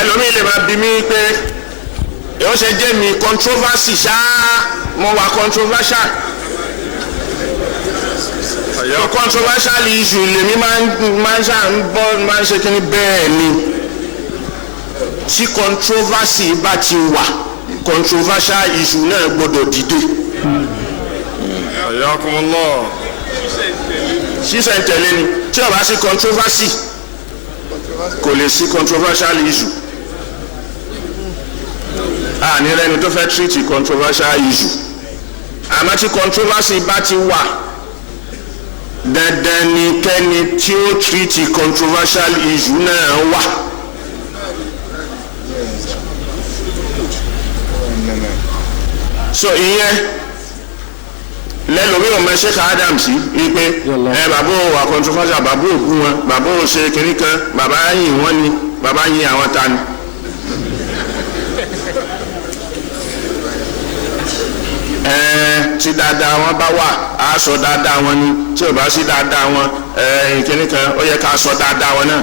ẹlòmíì lè máa bí mi pé yóò ṣe jẹ́ mi controversy ṣáá mo wà controversial controversial issue lèmi máa ń ṣe kí ni bẹ́ẹ̀ ni tí controversy bá ti wà controversial issue náà gbọ́dọ̀ dìde. Ayakumullah. Ṣíṣẹ̀ ń tẹ̀lé ni tí ó bá sí controversy kò lè sí controversial issue. Ní lẹ́nu tó fẹ́ treat controversial issue àmọ́ tí controversy bá ti wà dandan ni kẹ́ni tí ó treat controversial issue náà wà. So ìyẹn lẹ́lòmí ọmọ Sheikh Adam sí wípé bàbá ò wà controversial bàbá ò bú wọn bàbá ò ṣe kìnnì kan bàbá yìn wọ́n ni bàbá yìn àwọn ta ni. Tí dáadáa wọn bá wà á sọ dáadáa wọn ni tí ò bá sí dáadáa wọn kìnnì kan ó yẹ ká sọ dáadáa wọn náà.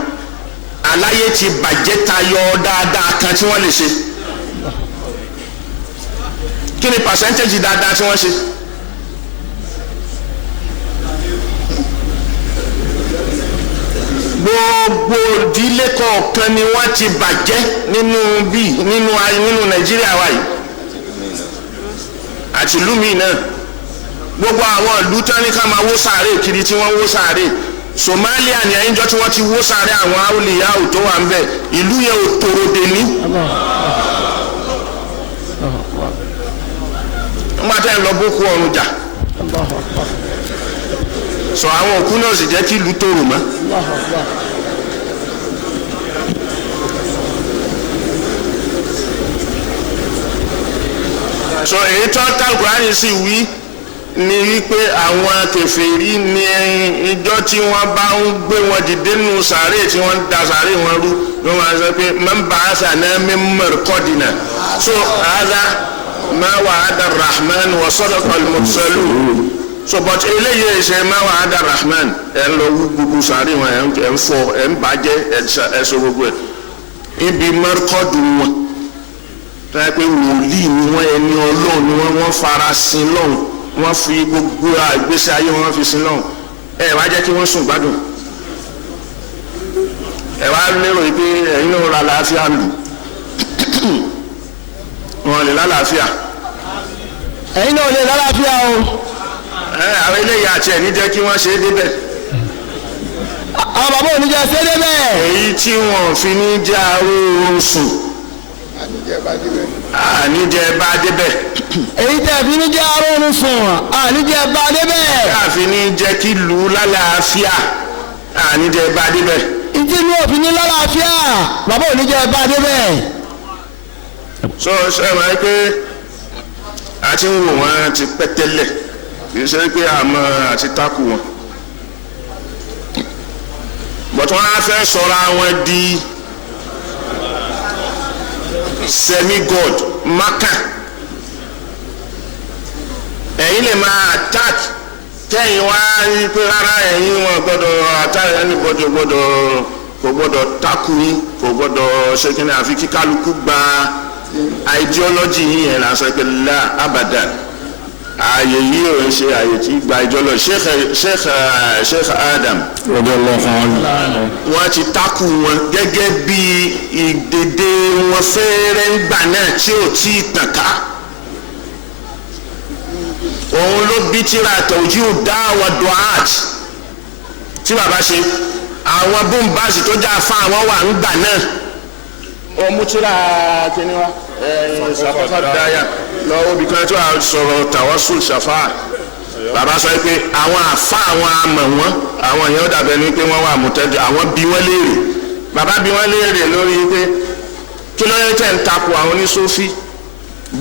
Aláyé ti bàjẹ́ tayọ dáadáa kan tí wọ́n lè ṣe. Kí ni percentage dáadáa tí wọ́n ṣe? Gbogbo ìdílé kọ̀ọ̀kan ni wọ́n ti bàjẹ́ nínú Nàìjíríà wa yìí àti ìlú míì náà. Gbogbo àwọn ìlú tán ní ká máa wó sàárè kiri tí wọ́n wó sàárè. Somalia ní ẹ̀yìnjọ́ tí wọ́n ti wó sàárè àwọn awòlíyàwó tó wà ń bẹ̀ ìlú yẹn ò tòrò dé ní. Nígbà tẹ́ ń lọ boko ọ̀run jà sọ àwọn òkú náà sì jẹ́ kí ìlú tòrò mọ́. So èyí tó Al-Qur'ani sì wí ni wípé àwọn kèfèrí ní ìjọ tí wọ́n bá ń gbé wọn dìde nínú sàárè tí wọ́n ń da sàárè wọn rú ni wọ́n máa sọ pé man ba'athana min marqadina so hadha ma wa'ada ar-rahman wa sadaqa al-mursalun. So but eléyìí ṣe ma wa'ada ar-rahman ẹ̀ ń lọ wú gbogbo sàárè wọn ẹ̀ ń fọ ẹ̀ ń bàjẹ́ ẹ̀ sọ gbogbo ẹ̀ ibi marqadu wọn tẹ́ pé wòlíì ni wọ́n ẹni Ọlọ́run ni wọ́n fara sin lọ́hùn wọ́n fi gbogbo ìgbésí ayé wọn fi sin lọ́hùn ẹ wá jẹ́ kí wọ́n sùn gbádùn ẹ wá lérò pé ẹ̀yin náà ra làáfíà lù wọn lè lálàáfíà. ẹ̀yin náà lè lálàáfíà o. àwọn eléyìí àti ẹ̀ ní jẹ́ kí wọ́n ṣe é débẹ̀. àwọn bàbá ò ní jẹ́ ṣe é débẹ̀. èyí tí wọ́n fi ní jẹ́ aróorun sùn àníjẹ bá débẹ̀. èyí tẹ́ fi ní jẹ́ aróorun sùn àníjẹ bá débẹ̀. káàfi ní jẹ́ kí lù ú lálàáfíà àníjẹ bá débẹ̀. ìdí inú òfin ní lálàáfíà bàbá ò ní jẹ́ bá débẹ̀. so ṣe máa pé a ti ń wò wọ́n ti pẹ́ tẹ́lẹ̀ kì í ṣe pé àmọ́ àti takù wọn. bọ̀tún wọn á fẹ́ sọ̀rọ̀ àwọn di semi-god maka ẹ̀yin lè máa attack kẹ́yìn wá rí pé rárá ẹ̀yin wọn gbọ́dọ̀ attack ẹni kò gbọ́dọ̀ takù yín kò gbọ́dọ̀ ṣe kí ni àfi kí kálukú gba ideology yín yẹn lásán pé la abadan ààyè yìí ò ń ṣe ààyè tí gba ideology Sheikh Adam wọ́n ti takù wọn gẹ́gẹ́ bí ìdèdè wọn fẹ́rẹ́ ń gbà náà tí ò tí ì tàn ká òun ló bí tíra tawjihu da'wa du'at tí bàbá ṣe àwọn bóńbáàsì tó já fa àwọn wà ń gbà náà ó mú tíra kíní wá ṣàfáfá dáyà lọ́wọ́ bí kan tó sọ̀rọ̀ tawassul ṣàfá bàbá sọ pé àwọn àfa àwọn àmọ̀ wọn àwọn èèyàn dàbẹ̀ ní pé wọ́n wà mùtẹ́jú àwọn bí wọ́n léèrè bàbá bí wọ́n léèrè lórí pé kí ló yẹ tẹ̀ ń takò àwọn oníṣòfì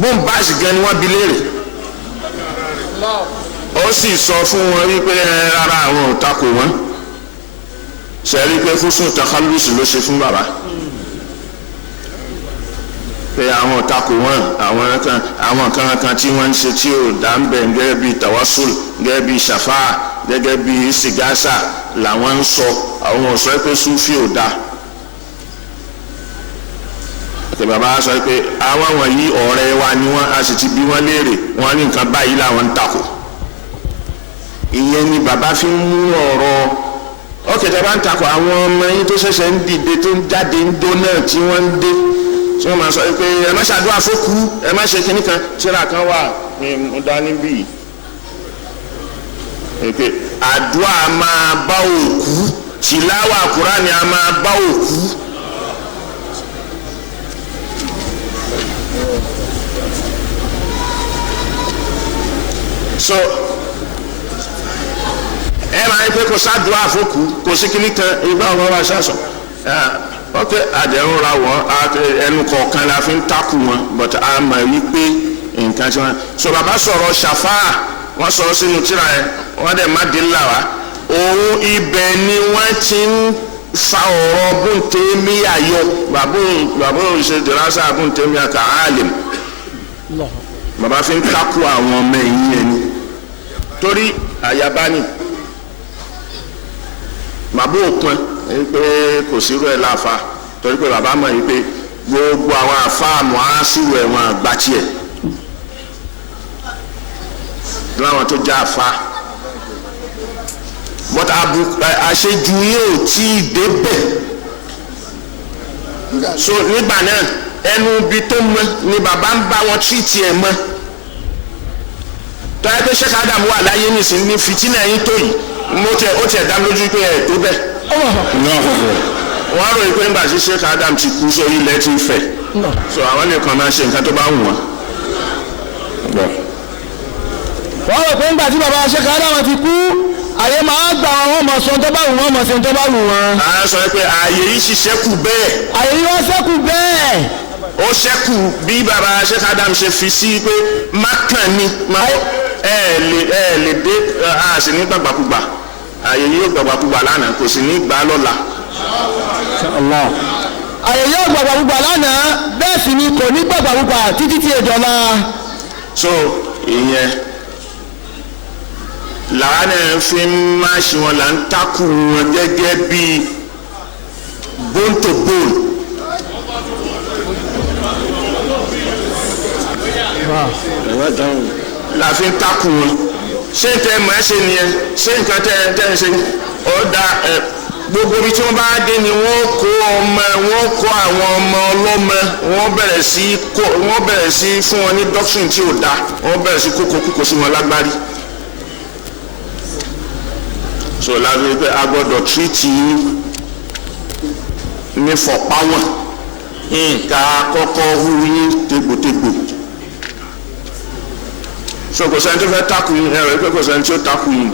bóńbáàsì gan ni wọ́n bí léèrè ó sì sọ fún wọn wípé rárá àwọn ò takò wọn sẹ́rí pé fúsùn takhalus ló ṣe fún bàbá pé àwọn ò takò wọn àwọn kan tí wọ́n ń ṣe tí ò dá ń bẹ̀ gẹ́gẹ́ bí tawassul gẹ́gẹ́ bí ṣàfà gẹ́gẹ́ bí sigasa làwọn ń sọ àwọn ò sọ pé súfì ò dá tí bàbá sọ pé àwọn wọ̀nyí ọ̀rẹ́ wa ni wọ́n a sì ti bí wọ́n léèrè wọ́n ní nǹkan báyìí làwọn ń takò. ìyẹn ni bàbá fi ń mú ọ̀rọ̀ ọ̀kẹ́tẹ̀ bá ń takò àwọn ọmọ yín tó ṣẹ̀ṣẹ̀ ń dìde tó ń jáde ń dó náà tí wọ́n ń dé tí wọ́n máa sọ pé ẹ má ṣàdúrà fókù ẹ má ṣe kinní kan tíra kan wà ní dání bíi pé àdúrà máa bá òkú tìláwà Kùránì a máa bá òkú. so ẹ máa ń pẹ́ kó sádùá àfọkù kò sí kíní kan ìgbà wọn wá ṣàṣọ ok àdéhùn ra wọn ẹnu kọ̀ọ̀kan la fi ń takù wọn but a mọ̀ wípé nǹkan tí wọn. so bàbá sọ̀rọ̀ ṣàfáà wọ́n sọ sínú tíra yẹn wọ́n dẹ̀ má dín là wá òun ibẹ̀ ni wọ́n ti ń fa ọ̀rọ̀ bùntẹ́míyà yọ bàbá òṣèlú dìrásà bùntẹ́míyà kà áàlìm bàbá fi ń takù àwọn ọmọ ẹ̀yìn ẹni torí àyàbá ni bàbá òpin pé kò sírú ẹ̀ láfa torí pé bàbá mọ̀ pé gbogbo àwọn àfáàmù aṣíwò ẹ̀wọ̀n àgbà tiẹ̀ láwọn tó já àfa but àṣejù yóò tí ì débẹ̀ so nígbà náà ẹnu ibi tó mọ ni bàbá ń bá wọn tírìtì ẹ̀ mọ́ tọ́yà pé Sheikh Adam wà láyé nìsín ní fìtínà yín tó yìí ó tiẹ̀ dá lójú pé ẹ̀ tó bẹ́ẹ̀ wọ́n rò pé nígbà tí Sheikh Adam ti kú sórí ilẹ̀ tí ń fẹ̀ so àwọn nìkan máa ṣe nǹkan tó bá wù wọ́n. wọ́n rò pé nígbà tí bàbá Sheikh Adam ti kú àyè máa gbà wọn mọ̀ sọ tó bá wù wọ́n mọ̀ sí tó bá wù wọ́n. a sọ pé ààyè yìí ṣiṣẹ́ kù bẹ́ẹ̀. àyè yìí wọ́n ṣẹ́kù bẹ́ẹ̀. ó ṣẹ́kù bí bàbá Sheikh Adam ṣe fi sí pé má kàn ní ẹ lè dé a sì ní gbàgbàkúgbà ààyè yìí yóò gbàgbàkúgbà lánàá kò sì ní gbà lọ́la. àyè yóò gbàgbàkúgbà lánàá bẹ́ẹ̀ sì ni kò ní gbàgbàkúgbà títí tí èjọ náà. so ìyẹn làwọn ẹ̀ fi máa ṣe wọn là ń takù wọn gẹ́gẹ́ bíi bone to bone. la fi ń takù wọn ṣé n tẹ mọ̀ ẹ́ ṣe nìyẹn ṣé nǹkan tẹ ń ṣe ó da gbogbo ibi tí wọ́n bá dé ni wọ́n kó àwọn ọmọ ọlọ́mọ wọ́n bẹ̀rẹ̀ sí fún wọn ní doctrine tí ò da wọ́n bẹ̀rẹ̀ sí kókó sí wọn lágbárí. so láti pé a gbọ́dọ̀ tírìtì ní fọ̀páwọ̀n nǹka kọ́kọ́ hu yín tégbòtégbò so kò sẹ́ni tó fẹ́ takù yín ẹ̀rọ pé kò sẹ́ni tó takù yín